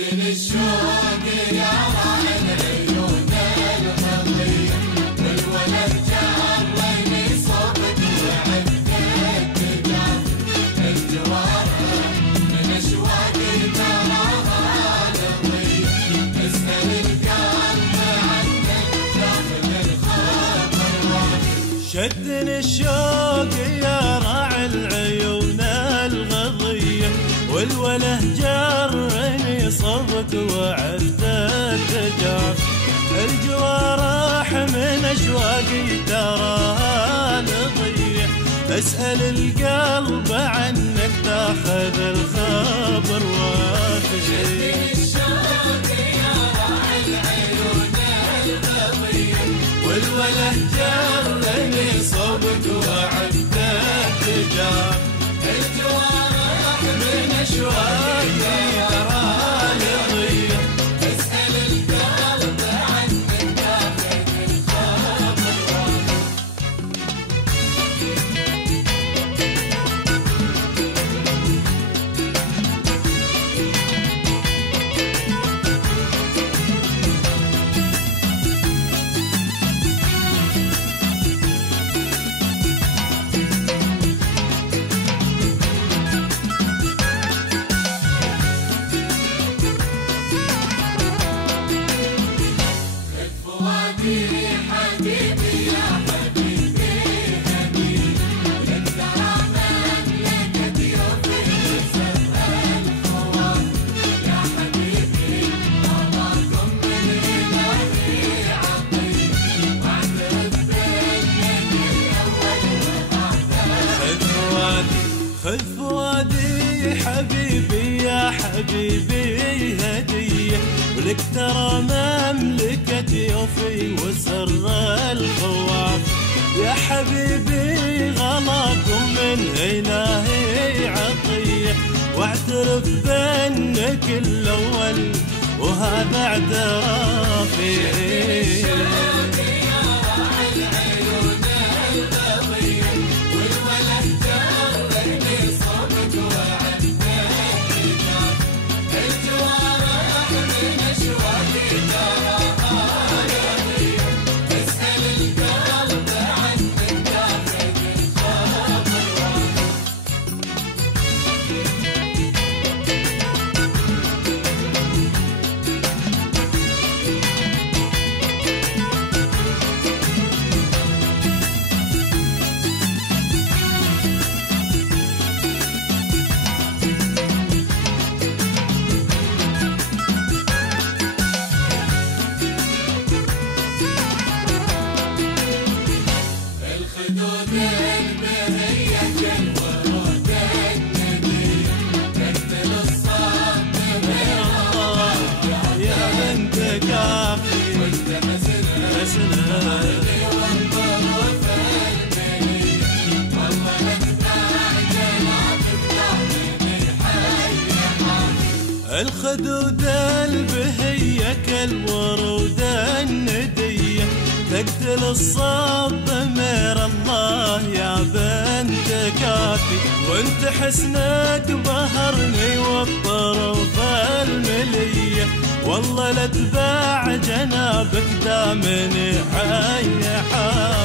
شدني الشوق يا راعي العيون الغضية، والولد جرني صوبك وعدت تجافي الجوارح من اشواقي تراها نظية. اسأل القلب عنك تاخذ الخبر وافي. شدني الشوق يا راعي العيون الغضية، والوله جرني صبك وعفت التجاف. الجوارح من اشواقي تراها نظية. اسأل القلب عنك تاخذ الخبر وافي. شدني الشوق يا راعي العيون الغضية، والوله جرني صبك وعفت التجاف. الجوارح من اشواقي تراها نظية. اسأل القلب عنك تاخذ الخبر وافي. فؤادي حبيبي يا حبيبي هدي، لك ترى مملكة يوفي سر الخواف. يا حبيبي طلعكم من إلهي عطية، واعترف بالنبي الأول وآخر. خذ فؤادي حبيبي يا حبيبي هدية، ولك ترى مملكة يوفي وسر الخواف. يا حبيبي غلاكم من إلهي عطية، واعترف بأنك الأول وهذا اعترافي. الشوق يا راعي العيون الغضية، والولد جرني صوبك وعدت التجاف. الجوارح من اشواقي تراها نظية. اسأل القلب عنك تاخذ الخبر وافي. الخدود البهية كالورود الندية، تقتل الصب من الله يا بنت كافي وانت حسنها قلبي وانظر في البنية. والله نتبع جنابك ضامني حي حافي. الخدود البهية كالورود الندية، تقتل الصب مير الله يا بنت كافي. وانت حسنك بهرني والطرف الملية، والله لا تباع جنابك دامني حي حافي.